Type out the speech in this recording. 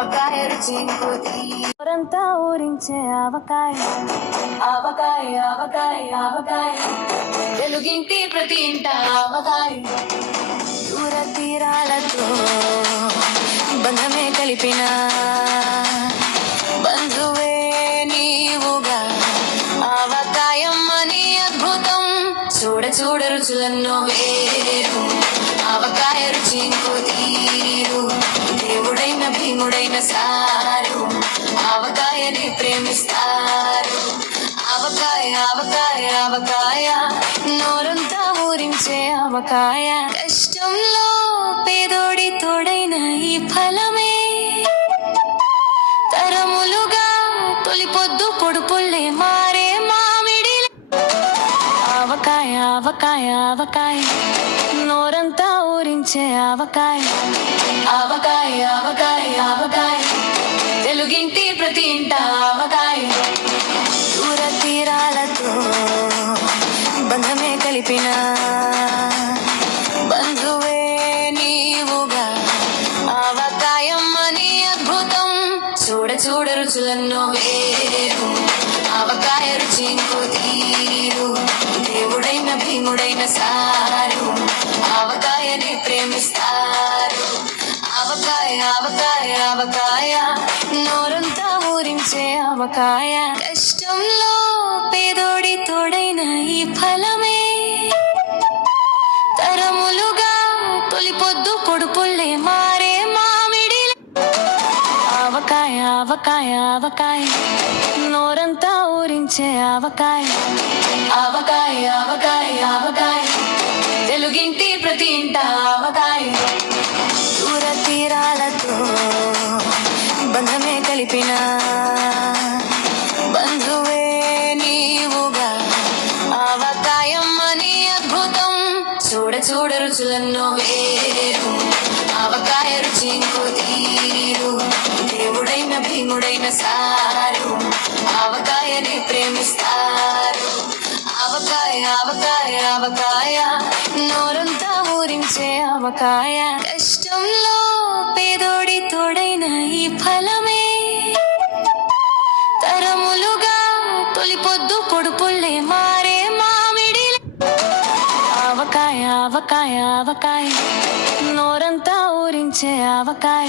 ఆవకాయ రుచి ఊరంతా ఊరించే ఆవకాయ ఆవకాయ ఆవకాయ ఆవకాయ తెలుగింటి ప్రతి ఇంట ఆవకాయ దూర తీరాలతో బంధమే కలిపిన బంధువే నీవుగా ఆవకాయమ్మని అద్భుతం చూడ చూడ రుచులన్నో వేరు ఆవకాయ రుచి ఇంకో తీరు దేవుడైన భీముడైన సారు ఆవకాయని ప్రేమిస్తారు ఆవకాయ ఆవకాయ ఆవకాయ నోరంతా ఊరించే ఆవకాయ కష్టంలో పేదోడి తోడైన ఈ ఫలమే తరములుగా తొలిపొద్దు పొడుపుల్లే మారే మామిడి ఆవకాయ ఆవకాయ ఆవకాయ నోరంతా ఊరించే ఆవకాయ ఆవకాయ ఆవకాయ ఆవకాయ తెలుగింటి ప్రతి ఇంట ఆవకాయ దూర తీరాలతో బంధమే కలిపిన బంధువే నీవుగా ఆవకాయమ్మని అద్భుతం చూడ చూడ రుచులన్నో వేరు ఆవకాయ రుచి ఇంకో తీరు దేవుడైన భీముడైన సారు ఆవకాయని ప్రేమిస్తారు ఆవకాయ ఆవకాయ ఆవకాయ నోరంతా ఊరించే ఆవకాయ కష్టంలో పేదోడి తోడైన ఈ ఫలమే తరములుగా తొలిపొద్దు పొడుపుల్లే మారే మామిడి ఆవకాయ ఆవకాయ ఆవకాయ నోరంతా ఊరించే ఆవకాయ ఆవకాయ ఆవకాయ ఆవకాయ తెలుగింటి ప్రతి ఇంట ఆవకాయ దూర తీరాలతో బంధమే కలిపిన బంధువే నీవుగా ఆవకాయమ్మని అద్భుతం చూడ చూడ రుచులన్నో వేరు ఆవకాయ రుచి ఇంకో తీరు దేవుడైన భీముడైన సారు ఆవకాయని ప్రేమిస్తారు ఆవకాయ ఆవకాయ ఆవకాయ నోరంతా ఊరించే ఆవకాయ కష్టంలో పేదోడి తోడైన ఈ ఫలమే తరములుగా తొలిపొద్దు పొడుపుల్లే మారే మామిడి ఆవకాయ ఆవకాయ ఆవకాయ నోరంతా ఊరించే ఆవకాయ